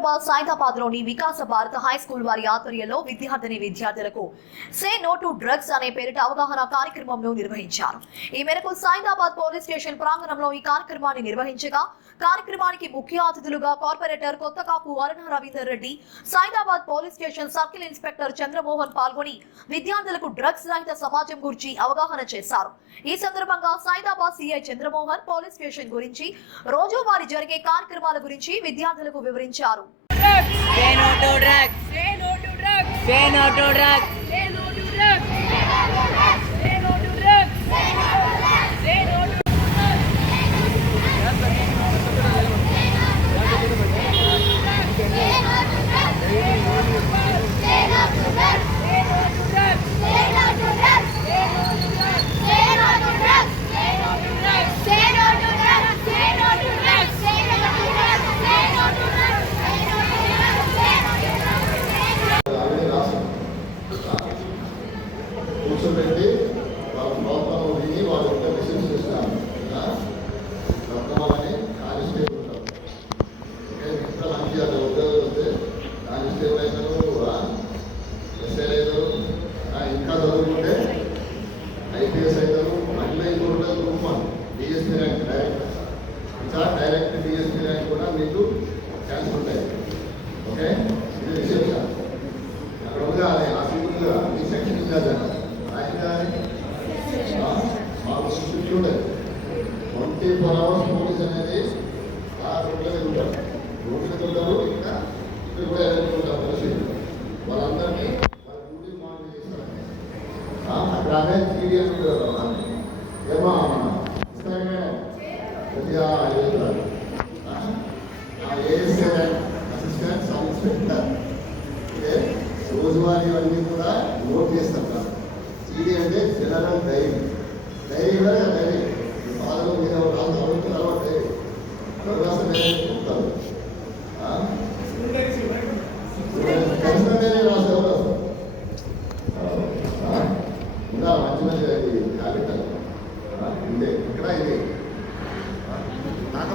సికింద్రాబాద్ సైదాబాద్లోని వికాస భారత high school వారి ఆధ్వర్యంలో విద్యార్థులకు సే నో టు డ్రగ్స్ అనే పేరిట అవగాహన కార్యక్రమంను నిర్వహించారు. ఈ మేరకు సైదాబాద్ పోలీస్ స్టేషన్ ప్రాంగణంలో ఈ కార్యక్రమాన్ని నిర్వహించగా కార్యక్రమానికి ముఖ్య అతిథులుగా corporator Kothakapu Aruna Ravinder Reddy, Saidabad police station circle inspector Chandramohan పాల్గొని విద్యార్థులకు డ్రగ్స్ రహిత సమాజం గురించి అవగాహన చేశారు. ఈ సందర్భంగా Saidabad CI Chandramohan police station గురించి, రోజువారీ జరిగే కార్యక్రమాల గురించి విద్యార్థులకు వివరించారు. కూర్చోబెట్టి వాళ్ళ లోపల విని వాళ్ళ యొక్క విషయం చేస్తారు. రత్నమాలని కానిస్టేబుల్ ఉంటారు. ఇంకా మంచి అది ఉద్యోగం వస్తే కానిస్టేబుల్ అయినారు, ఎస్ఐ అయినారు, ఇంకా చదువుకుంటే ఐపీఎస్ అయినారు, మళ్ళీ ఇంకొకటి గ్రూప్ 1 డిఎస్పీ ర్యాంక్ డైరెక్ట్, ఇంకా డైరెక్ట్ డిఎస్పీ ర్యాంక్ కూడా మీకు ఛాన్స్ ఉంటాయి. ఓకే, ఇది విషయం అక్కడ ఉందా ఆ సీట్గా ఈ సెక్షన్ కాదు. మాకు 24 hours పోలీస్ అనేది ఆ రోడ్ల మీద ఉంటారు. రోడ్ల మీద ఉంటారు, ఇంకా ఇక్కడ కూడా ఎదుర్కొంటారు పోలీసులు. వాళ్ళందరినీ వాళ్ళ డ్యూటీ మానిటర్ చేస్తారు. అక్కడ అనే సీరియస్ ఏమో ఇస్తానే కొద్దిగా అసిస్టెంట్ సబ్ ఇన్స్పెక్టర్ రోజువారీ అన్నీ కూడా నోట్ చేస్తారు. ఇది అంటే జనరల్ డైరీ, డైరీలో డైరీ బాధలో మీద రాస్తారు, డైరీ రాసిన డైరీ చెప్తారు. కలిసిన డైరీ రాసేవారు ఇంకా మంచి మంచి క్యాపిటల్ ఇదే ఇక్కడ ఇది నాకు